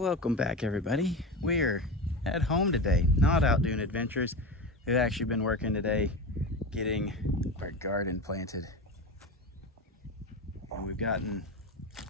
Welcome back, everybody. We're at home today, not out doing adventures. We've actually been working today getting our garden planted. And we've gotten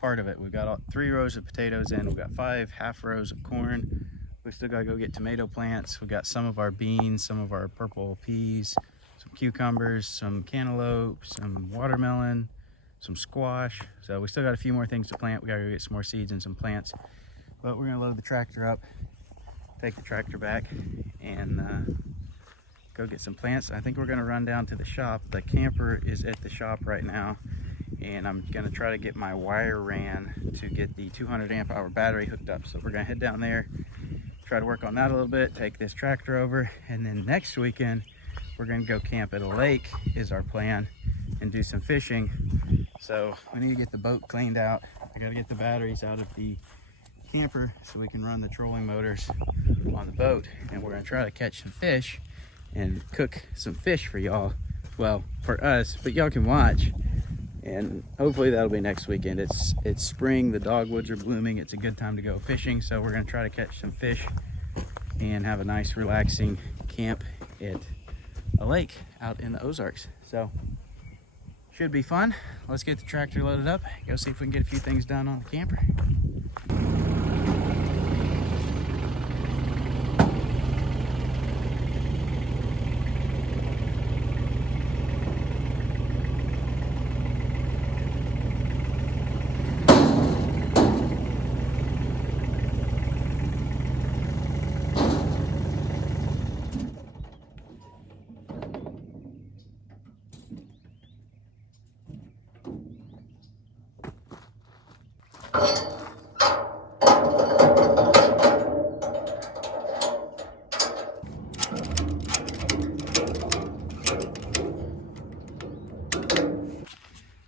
part of it. We've got 3 rows of potatoes in. We've got 5 half rows of corn. We've still got to go get tomato plants. We've got some of our beans, some of our purple peas, some cucumbers, some cantaloupe, some watermelon, some squash. So we still got a few more things to plant. We got to go get some more seeds and some plants. But we're gonna load the tractor up, take the tractor back, and go get some plants. I think we're gonna run down to the shop. The camper is at the shop right now, and I'm gonna try to get my wire ran to get the 200 amp hour battery hooked up. So we're gonna head down there, try to work on that a little bit, take this tractor over, and then next weekend we're gonna go camp at a lake is our plan and do some fishing. So we need to get the boat cleaned out. I gotta get the batteries out of the camper so we can run the trolling motors on the boat, and we're gonna try to catch some fish and cook some fish for y'all. Well, for us, but y'all can watch, and hopefully that'll be next weekend. It's spring, the dogwoods are blooming, it's a good time to go fishing, so we're gonna try to catch some fish and have a nice relaxing camp at a lake out in the Ozarks. So should be fun. Let's get the tractor loaded up, go see if we can get a few things done on the camper.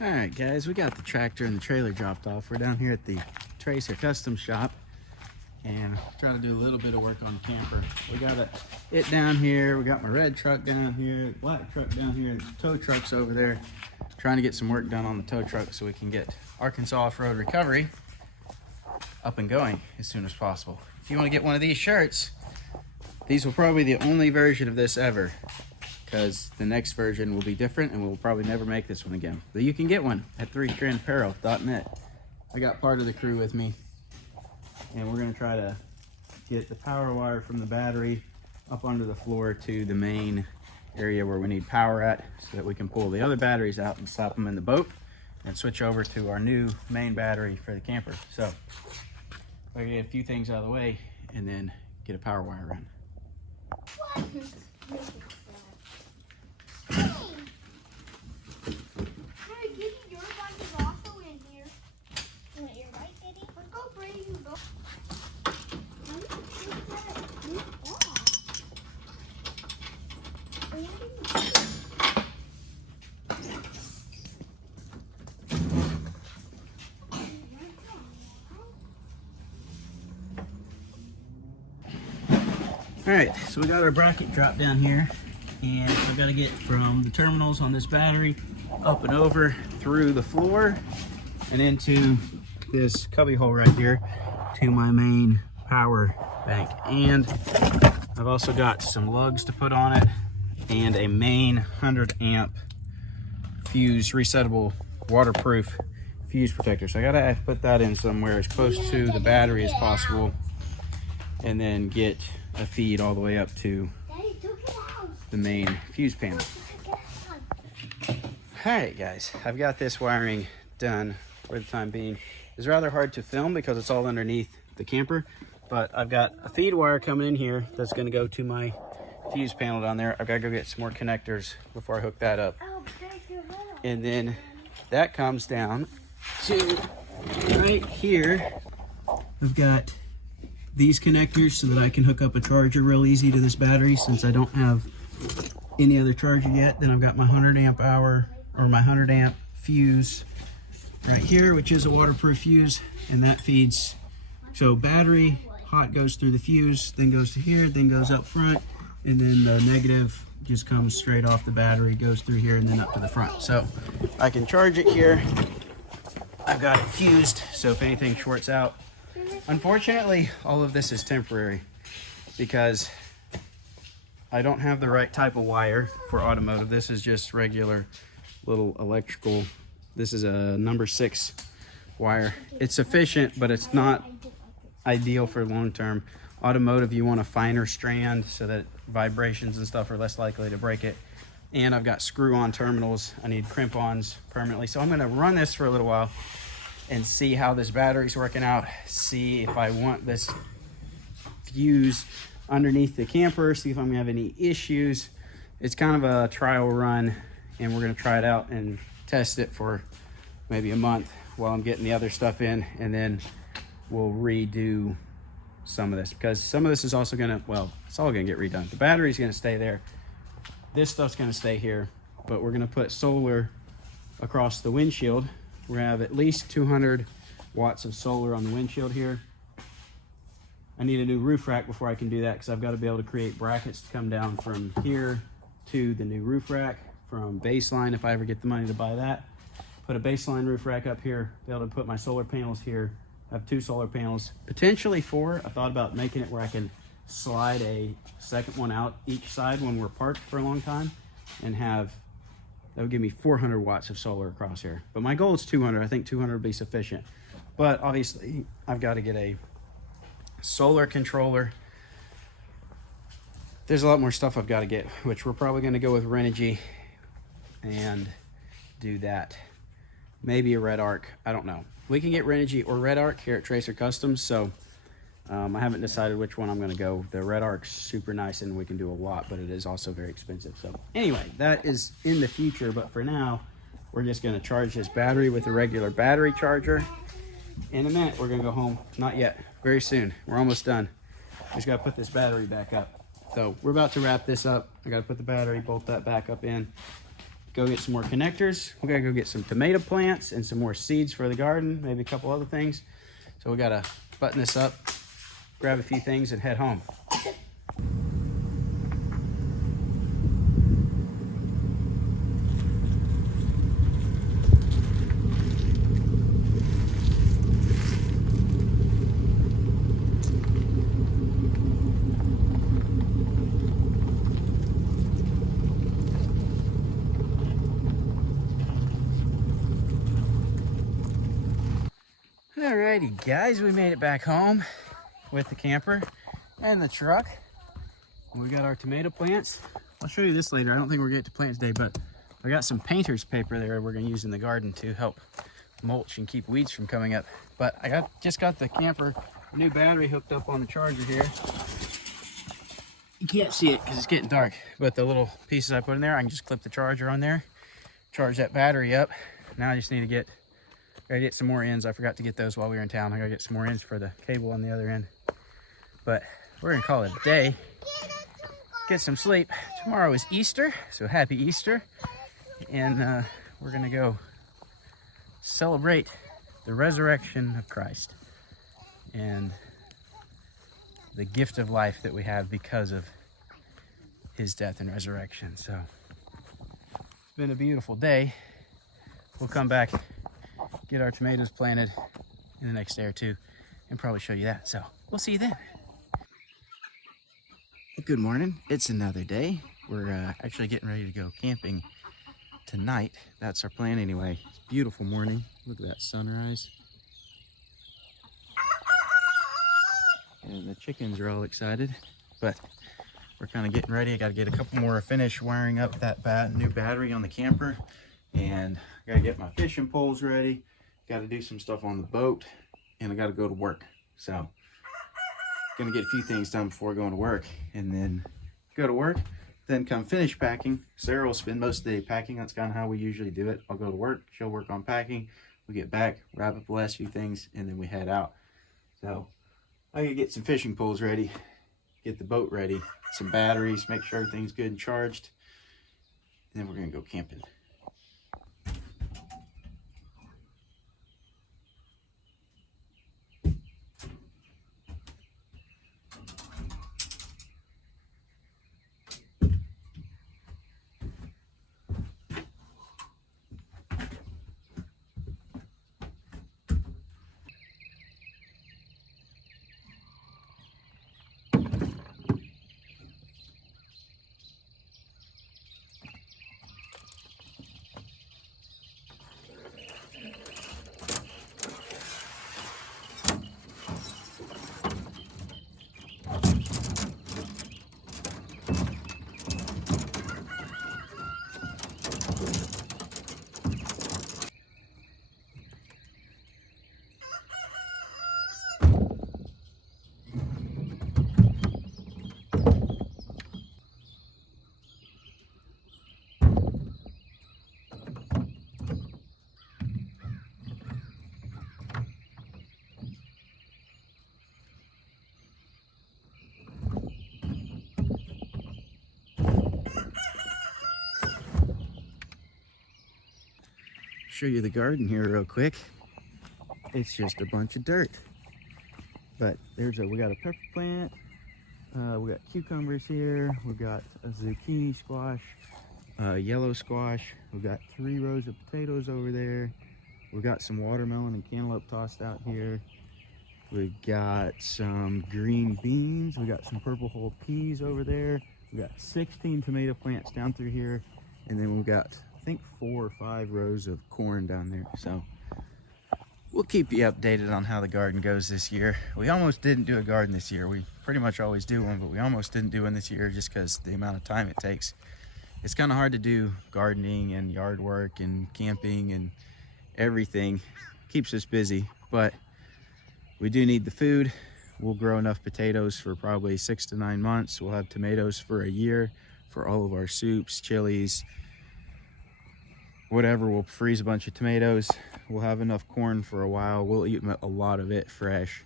All right, guys, we got the tractor and the trailer dropped off. We're down here at the Tracer Custom Shop and try to do a little bit of work on the camper. We got it down here. We got my red truck down here, black truck down here, and tow trucks over there. Trying to get some work done on the tow truck so we can get Arkansas Off-Road Recovery up and going as soon as possible. If you want to get one of these shirts, these will probably be the only version of this ever, because the next version will be different and we'll probably never make this one again. But you can get one at 3strandapparel.net. I got part of the crew with me, and we're gonna try to get the power wire from the battery up under the floor to the main area where we need power at, so that we can pull the other batteries out and slap them in the boat and switch over to our new main battery for the camper. So we're gonna get a few things out of the way and then get a power wire run. All right, so we got our bracket drop down here, and so we got to get from the terminals on this battery up and over through the floor and into this cubby hole right here to my main power bank. And I've also got some lugs to put on it and a main 100 amp fuse, resettable waterproof fuse protector. So I gotta put that in somewhere as close to the battery as possible, and then get a feed all the way up to the main fuse panel. All right, guys, I've got this wiring done for the time being. It's rather hard to film because it's all underneath the camper, but I've got a feed wire coming in here that's going to go to my fuse panel down there. I've got to go get some more connectors before I hook that up, and then that comes down to right here. I've got these connectors so that I can hook up a charger real easy to this battery, since I don't have any other charger yet. Then I've got my 100 amp hour, or my 100 amp fuse right here, which is a waterproof fuse, and that feeds, so battery hot goes through the fuse, then goes to here, then goes up front, and then the negative just comes straight off the battery, goes through here, and then up to the front. So I can charge it here. I've got it fused, so if anything shorts out, Unfortunately, all of this is temporary because I don't have the right type of wire for automotive. This is just regular little electrical. This is a number 6 wire. It's efficient, but it's not ideal for long-term. Automotive, you want a finer strand so that vibrations and stuff are less likely to break it. And I've got screw-on terminals. I need crimp-ons permanently. So I'm gonna run this for a little while and see how this battery's working out. See if I want this fuse underneath the camper, see if I'm gonna have any issues. It's kind of a trial run, and we're gonna try it out and test it for maybe a month while I'm getting the other stuff in, and then we'll redo some of this, because some of this is also gonna, well, it's all gonna get redone. The battery's gonna stay there. This stuff's gonna stay here, but we're gonna put solar across the windshield. We're gonna have at least 200 watts of solar on the windshield here. I need a new roof rack before I can do that, because I've got to be able to create brackets to come down from here to the new roof rack from baseline, if I ever get the money to buy that. Put a baseline roof rack up here, be able to put my solar panels here, have 2 solar panels, potentially 4. I thought about making it where I can slide a second one out each side when we're parked for a long time, and have, that would give me 400 watts of solar across here. But my goal is 200. I think 200 would be sufficient. But obviously, I've got to get a solar controller. There's a lot more stuff I've got to get, which we're probably going to go with Renogy and do that. Maybe a Red Arc, I don't know. We can get Renogy or Red Arc here at Tracer Customs, so I haven't decided which one I'm going to go. The Red Arc's super nice and we can do a lot, but it is also very expensive. So anyway, that is in the future, but for now we're just going to charge this battery with a regular battery charger. In a minute we're going to go home. Not yet, very soon. We're almost done. Just got to put this battery back up. So we're about to wrap this up. I got to put the battery, bolt that back up in, go get some more connectors. We got to go get some tomato plants and some more seeds for the garden, maybe a couple other things. So we got to button this up, grab a few things, and head home. Alrighty guys, we made it back home with the camper and the truck. We got our tomato plants. I'll show you this later. I don't think we're getting to plant today, but I got some painter's paper there we're gonna use in the garden to help mulch and keep weeds from coming up. But I just got the camper new battery hooked up on the charger here. You can't see it because it's getting dark, but the little pieces I put in there, I can just clip the charger on there, charge that battery up. Now I just need to get some more ends. I forgot to get those while we were in town. I gotta get some more ends for the cable on the other end. But we're gonna call it a day. Get some sleep. Tomorrow is Easter, so happy Easter. And we're gonna go celebrate the resurrection of Christ and the gift of life that we have because of his death and resurrection. So it's been a beautiful day. We'll come back, get our tomatoes planted in the next day or two, and probably show you that. So we'll see you then. Good morning. It's another day. We're actually getting ready to go camping tonight. That's our plan anyway. It's a beautiful morning. Look at that sunrise. And the chickens are all excited, but we're kind of getting ready. I got to get a couple more finish wiring up that new battery on the camper, and I got to get my fishing poles ready. Got to do some stuff on the boat, and I got to go to work. So gonna get a few things done before going to work, and then go to work, then come finish packing. Sarah will spend most of the day packing. That's kind of how we usually do it. I'll go to work, she'll work on packing, we get back, wrap up the last few things, and then we head out. So I gotta get some fishing poles ready, get the boat ready, some batteries, make sure everything's good and charged, and then we're gonna go camping. show you the garden here real quick. It's just a bunch of dirt. But we got a pepper plant, we got cucumbers here, we got a zucchini squash, yellow squash, we got 3 rows of potatoes over there, we got some watermelon and cantaloupe tossed out here, we got some green beans, we got some purple whole peas over there, we got 16 tomato plants down through here, and then we got, I think, 4 or 5 rows of corn down there. So we'll keep you updated on how the garden goes this year. We almost didn't do a garden this year. We pretty much always do one, but we almost didn't do one this year just because the amount of time it takes. It's kind of hard to do gardening and yard work and camping and everything. Keeps us busy, but we do need the food. We'll grow enough potatoes for probably 6 to 9 months. We'll have tomatoes for a year for all of our soups, chilies, whatever. We'll freeze a bunch of tomatoes. We'll have enough corn for a while. We'll eat a lot of it fresh.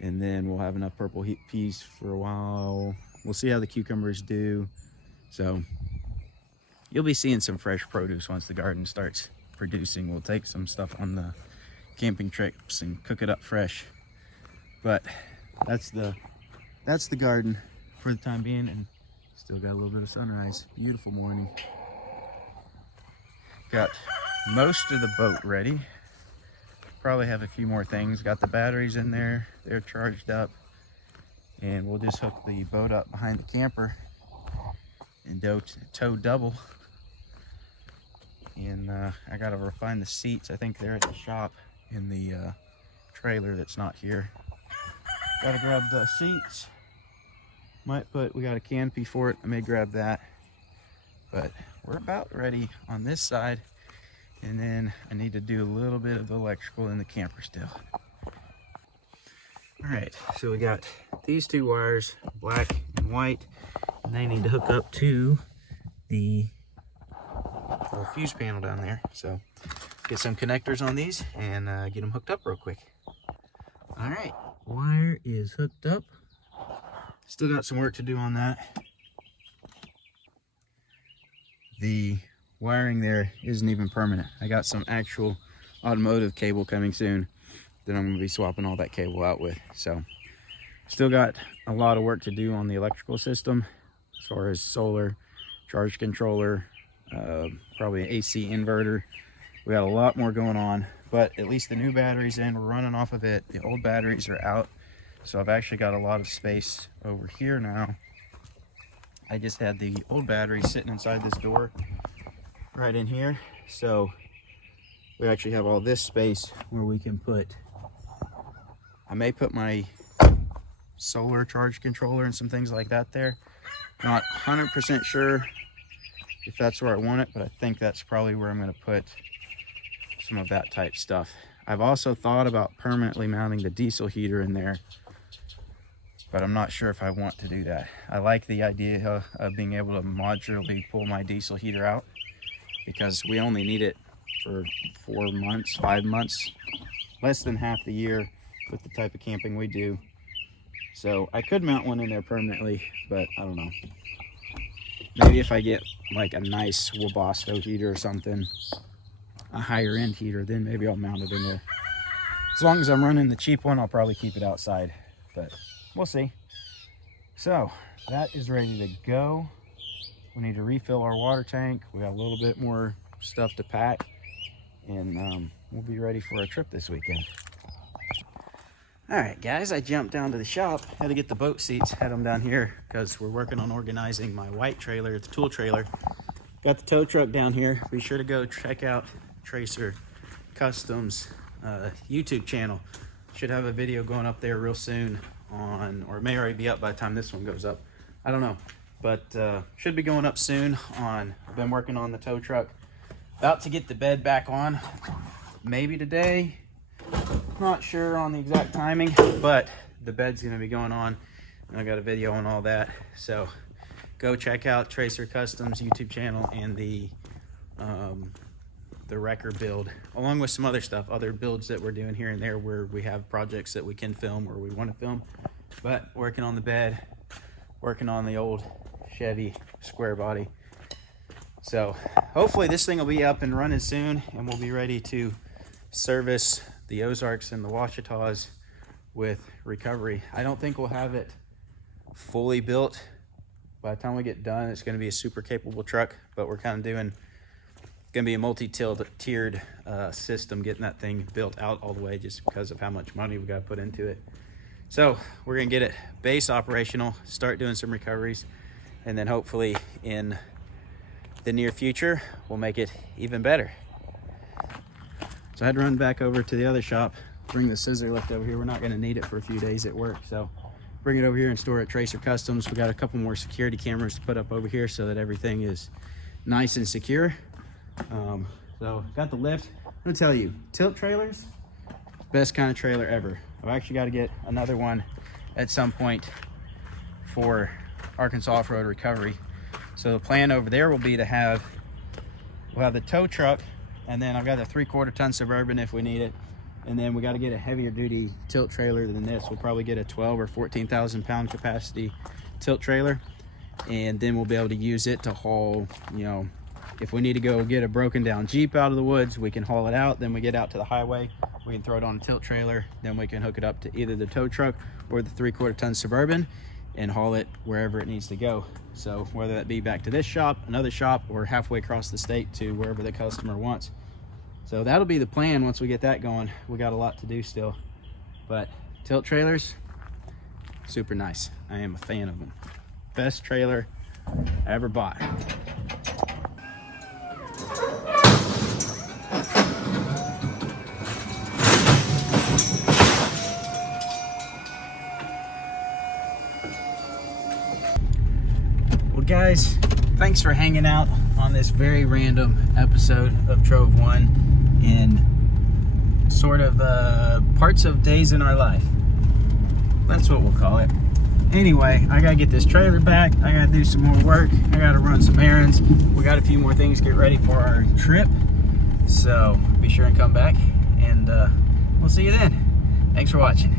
And then we'll have enough purple peas for a while. We'll see how the cucumbers do. So you'll be seeing some fresh produce once the garden starts producing. We'll take some stuff on the camping trips and cook it up fresh. But that's the garden for the time being, and still got a little bit of sunrise. Beautiful morning. Got most of the boat ready. Probably have a few more things. Got the batteries in there. They're charged up. And we'll just hook the boat up behind the camper and tow double. And I gotta refine the seats. I think they're at the shop in the trailer that's not here. Gotta grab the seats. We got a canopy for it. I may grab that. But we're about ready on this side. And then I need to do a little bit of electrical in the camper still. All right, so we got these 2 wires, black and white, and they need to hook up to the little fuse panel down there. So get some connectors on these and get them hooked up real quick. All right, wire is hooked up. Still got some work to do on that. The wiring there isn't even permanent. I got some actual automotive cable coming soon that I'm going to be swapping all that cable out with. So still got a lot of work to do on the electrical system as far as solar, charge controller, probably an AC inverter. We got a lot more going on, but at least the new battery's in. We're running off of it. The old batteries are out, so I've actually got a lot of space over here now. I just had the old battery sitting inside this door right in here, so we actually have all this space where we can I may put my solar charge controller and some things like that there. Not 100% sure if that's where I want it, but I think that's probably where I'm going to put some of that type stuff. I've also thought about permanently mounting the diesel heater in there, but I'm not sure if I want to do that. I like the idea of being able to modularly pull my diesel heater out, because we only need it for 4 months, 5 months, less than half the year with the type of camping we do. So I could mount one in there permanently, but I don't know. Maybe if I get like a nice Webasto heater or something, a higher end heater, then maybe I'll mount it in there. As long as I'm running the cheap one, I'll probably keep it outside, but we'll see. So that is ready to go. We need to refill our water tank. We got a little bit more stuff to pack, and we'll be ready for a trip this weekend. All right, guys, I jumped down to the shop. Had to get the boat seats, had them down here because we're working on organizing my white trailer, the tool trailer. Got the tow truck down here. Be sure to go check out Tracer Customs YouTube channel. Should have a video going up there real soon on, or it may already be up by the time this one goes up. I don't know, but should be going up soon on. I've been working on the tow truck. About to get the bed back on, maybe today. Not sure on the exact timing, but the bed's gonna be going on, and I got a video on all that. So go check out Tracer Customs YouTube channel and the wrecker build, along with some other stuff, other builds that we're doing here and there where we have projects that we can film or we want to film. But working on the bed, working on the old Chevy square body. So hopefully this thing will be up and running soon, and we'll be ready to service the Ozarks and the Ouachitas with recovery. I don't think we'll have it fully built. By the time we get done, it's going to be a super capable truck, but we're kind of doing, going to be a multi-tiered system getting that thing built out all the way, just because of how much money we got to put into it. So we're going to get it base operational, start doing some recoveries, and then hopefully in the near future we'll make it even better. So I had to run back over to the other shop, bring the scissor lift over here. We're not going to need it for a few days at work, so bring it over here and store it at Tracer Customs. We got a couple more security cameras to put up over here so that everything is nice and secure. So got the lift. I'm gonna tell you, tilt trailers, best kind of trailer ever. I've actually got to get another one at some point for Arkansas off-road recovery. So the plan over there will be to we'll have the tow truck, and then I've got a 3/4 ton Suburban if we need it. And then we got to get a heavier duty tilt trailer than this. We'll probably get a 12 or 14,000 pound capacity tilt trailer. And then we'll be able to use it to haul, you know, if we need to go get a broken down Jeep out of the woods, we can haul it out. Then we get out to the highway, we can throw it on a tilt trailer. Then we can hook it up to either the tow truck or the 3/4 ton Suburban and haul it wherever it needs to go. So whether that be back to this shop, another shop, or halfway across the state to wherever the customer wants. So that'll be the plan once we get that going. We got a lot to do still, but tilt trailers, super nice. I am a fan of them. Best trailer I ever bought. Well guys, thanks for hanging out on this very random episode of Trove One, in sort of parts of days in our life. That's what we'll call it. Anyway, I gotta get this trailer back. I gotta do some more work. I gotta run some errands. We got a few more things to get ready for our trip. So be sure and come back, and we'll see you then. Thanks for watching.